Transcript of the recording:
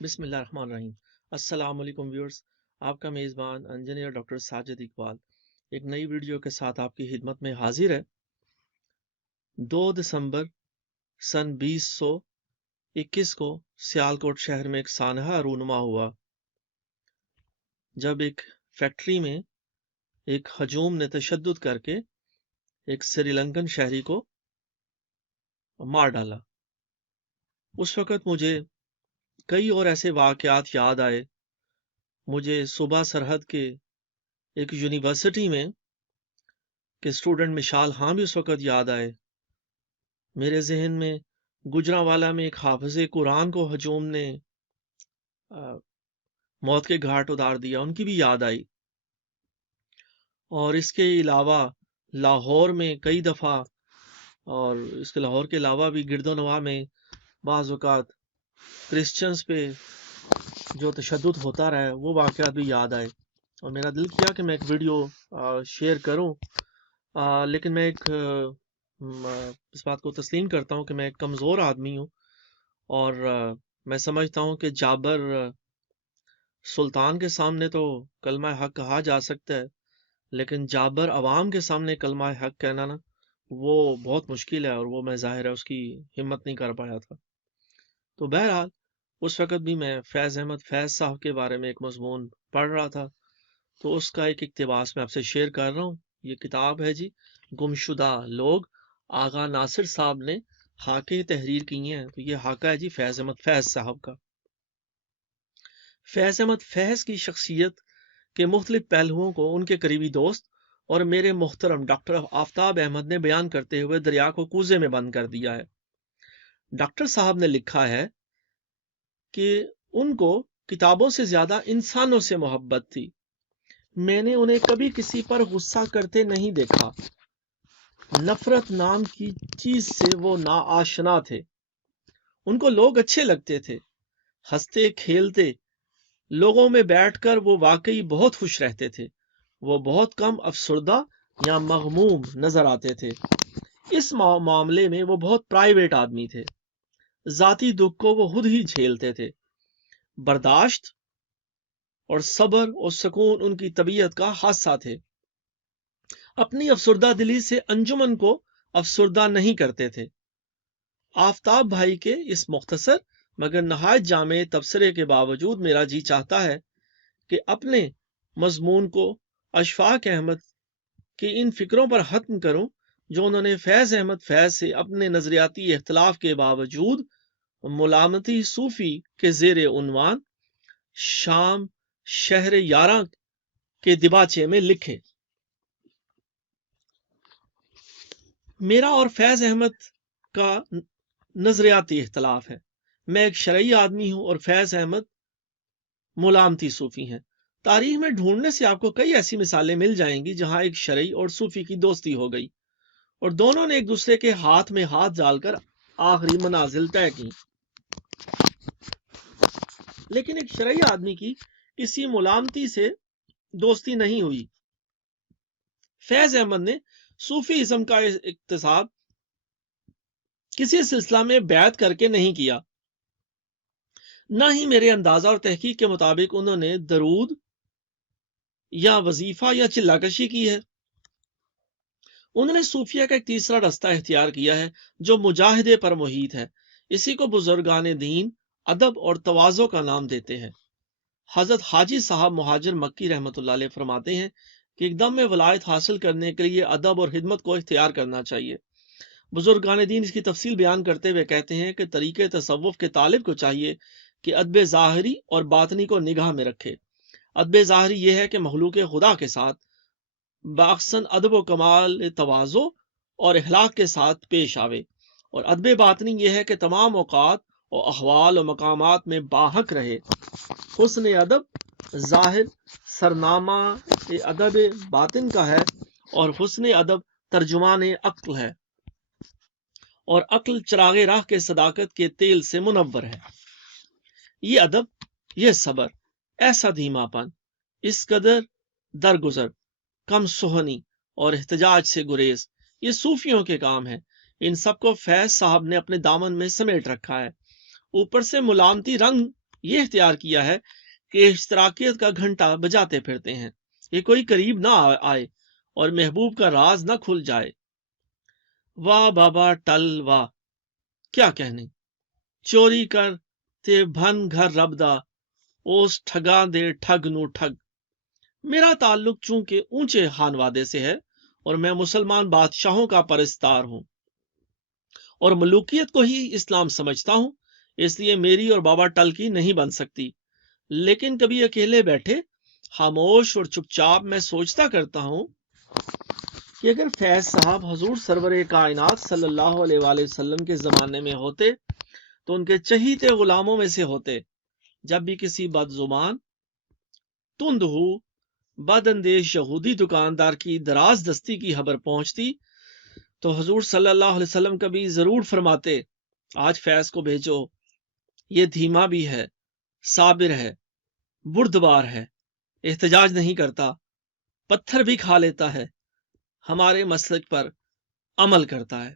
بسم اللہ الرحمن الرحیم۔ السلام علیکم ویورز، آپ کا میزبان انجینئر ڈاکٹر ساجد اقبال ایک نئی ویڈیو کے ساتھ آپ کی خدمت میں حاضر ہے۔ 2 دسمبر سن 2021 کو سیالکوٹ شہر میں ایک سانحہ رونما ہوا جب ایک فیکٹری میں ایک ہجوم نے تشدد کر کے ایک سری لنکن شہری کو مار ڈالا۔ اس وقت مجھے کئی اور ایسے واقعات یاد آئے۔ مجھے صوبہ سرحد کے ایک یونیورسٹی میں کہ اسٹوڈنٹ مشال ہاں بھی اس وقت یاد آئے۔ میرے ذہن میں گجرانوالہ میں ایک حافظ قرآن کو ہجوم نے موت کے گھاٹ اتار دیا، ان کی بھی یاد آئی۔ اور اس کے علاوہ لاہور میں کئی دفعہ، اور اس کے لاہور کے علاوہ بھی گرد و نواح میں بعض اوقات کرسچنز پہ جو تشدد ہوتا رہا ہے وہ واقعات بھی یاد آئے، اور میرا دل کیا کہ میں ایک ویڈیو شیئر کروں۔ لیکن میں اس بات کو تسلیم کرتا ہوں کہ میں ایک کمزور آدمی ہوں، اور میں سمجھتا ہوں کہ جابر سلطان کے سامنے تو کلمہ حق کہا جا سکتا ہے، لیکن جابر عوام کے سامنے کلمہ حق کہنا نا وہ بہت مشکل ہے، اور وہ میں ظاہر ہے اس کی ہمت نہیں کر پایا تھا۔ تو بہرحال اس وقت بھی میں فیض احمد فیض صاحب کے بارے میں ایک مضمون پڑھ رہا تھا، تو اس کا ایک اقتباس میں آپ سے شیئر کر رہا ہوں۔ یہ کتاب ہے جی گمشدہ لوگ، آغا ناصر صاحب نے حاکے تحریر کی ہیں۔ تو یہ حاکہ ہے جی فیض احمد فیض صاحب کا۔ فیض احمد فیض کی شخصیت کے مختلف پہلوؤں کو ان کے قریبی دوست اور میرے محترم ڈاکٹر آفتاب احمد نے بیان کرتے ہوئے دریا کو کوزے میں بند کر دیا ہے۔ ڈاکٹر صاحب نے لکھا ہے کہ ان کو کتابوں سے زیادہ انسانوں سے محبت تھی۔ میں نے انہیں کبھی کسی پر غصہ کرتے نہیں دیکھا۔ نفرت نام کی چیز سے وہ ناآشنا تھے۔ ان کو لوگ اچھے لگتے تھے، ہنستے کھیلتے لوگوں میں بیٹھ کر وہ واقعی بہت خوش رہتے تھے۔ وہ بہت کم افسردہ یا مغموم نظر آتے تھے۔ اس معاملے میں وہ بہت پرائیویٹ آدمی تھے۔ ذاتی دکھ کو وہ خود ہی جھیلتے تھے۔ برداشت اور صبر اور سکون ان کی طبیعت کا حصہ تھے۔ اپنی افسردہ دلی سے انجمن کو افسردہ نہیں کرتے تھے۔ آفتاب بھائی کے اس مختصر مگر نہایت جامع تبصرے کے باوجود میرا جی چاہتا ہے کہ اپنے مضمون کو اشفاق احمد کی ان فکروں پر ختم کروں جو انہوں نے فیض احمد فیض سے اپنے نظریاتی اختلاف کے باوجود ملامتی صوفی کے زیر عنوان شام شہر یاراں کے دباچے میں لکھے۔ میرا اور فیض احمد کا نظریاتی اختلاف ہے۔ میں ایک شرعی آدمی ہوں اور فیض احمد ملامتی صوفی ہیں۔ تاریخ میں ڈھونڈنے سے آپ کو کئی ایسی مثالیں مل جائیں گی جہاں ایک شرعی اور صوفی کی دوستی ہو گئی اور دونوں نے ایک دوسرے کے ہاتھ میں ہاتھ ڈال کر آخری منازل طے کی۔ لیکن ایک شرعی آدمی کی کسی ملامتی سے دوستی نہیں ہوئی۔ فیض احمد نے صوفی ازم کا اکتساب کسی سلسلہ میں بیعت کر کے نہیں کیا، نہ ہی میرے اندازہ اور تحقیق کے مطابق انہوں نے درود یا وظیفہ یا چلہ کشی کی ہے۔ انہوں نے صوفیہ کا ایک تیسرا رستہ اختیار کیا ہے جو مجاہدے پر محیط ہے۔ اسی کو بزرگان دین ادب اور تواضع کا نام دیتے ہیں۔ حضرت حاجی صاحب مہاجر مکی رحمۃ اللہ علیہ فرماتے ہیں کہ ایک دم میں ولایت حاصل کرنے کے لیے ادب اور خدمت کو اختیار کرنا چاہیے۔ بزرگان دین اس کی تفصیل بیان کرتے ہوئے کہتے ہیں کہ طریقے تصوف کے طالب کو چاہیے کہ ادب ظاہری اور باطنی کو نگاہ میں رکھے۔ ادب ظاہری یہ ہے کہ مخلوق خدا کے ساتھ باحسن ادب و کمال تواضع اور اخلاق کے ساتھ پیش آوے، اور ادب باطنی یہ ہے کہ تمام اوقات اور احوال و مقامات میں باحق رہے۔ حسن ادب ظاہر سرنامہ ادب باطن کا ہے، اور حسن ادب ترجمان عقل ہے، اور عقل چراغ راہ کے صداقت کے تیل سے منور ہے۔ یہ ادب، یہ صبر، ایسا دھیما پن، اس قدر درگزر، کم سہنی اور احتجاج سے گریز، یہ صوفیوں کے کام ہے۔ ان سب کو فیض صاحب نے اپنے دامن میں سمیٹ رکھا ہے۔ اوپر سے ملامتی رنگ یہ اختیار کیا ہے کہ اشتراکیت کا گھنٹا بجاتے پھرتے ہیں کہ کوئی قریب نہ آئے اور محبوب کا راز نہ کھل جائے۔ واہ بابا ٹل واہ، کیا کہنے، چوری کر تے بھن گھر ربدا، اوس ٹھگاں دے ٹھگ نو ٹھگ۔ میرا تعلق چونکہ اونچے خانوادے سے ہے اور میں مسلمان بادشاہوں کا پرستار ہوں اور ملوکیت کو ہی اسلام سمجھتا ہوں، اس لیے میری اور بابا ٹل کی نہیں بن سکتی۔ لیکن کبھی اکیلے بیٹھے خاموش اور چپ چاپ میں سوچتا کرتا ہوں کہ اگر فیض صاحب حضور سرور کائنات صلی اللہ علیہ وآلہ وسلم کے زمانے میں ہوتے تو ان کے چہیتے غلاموں میں سے ہوتے۔ جب بھی کسی بد زبان، تند ہو، بد اندیش یہودی دکاندار کی دراز دستی کی خبر پہنچتی تو حضور صلی اللہ علیہ وسلم کبھی ضرور فرماتے، آج فیض کو بھیجو، یہ دھیما بھی ہے، صابر ہے، بردبار ہے، احتجاج نہیں کرتا، پتھر بھی کھا لیتا ہے، ہمارے مسلک پر عمل کرتا ہے۔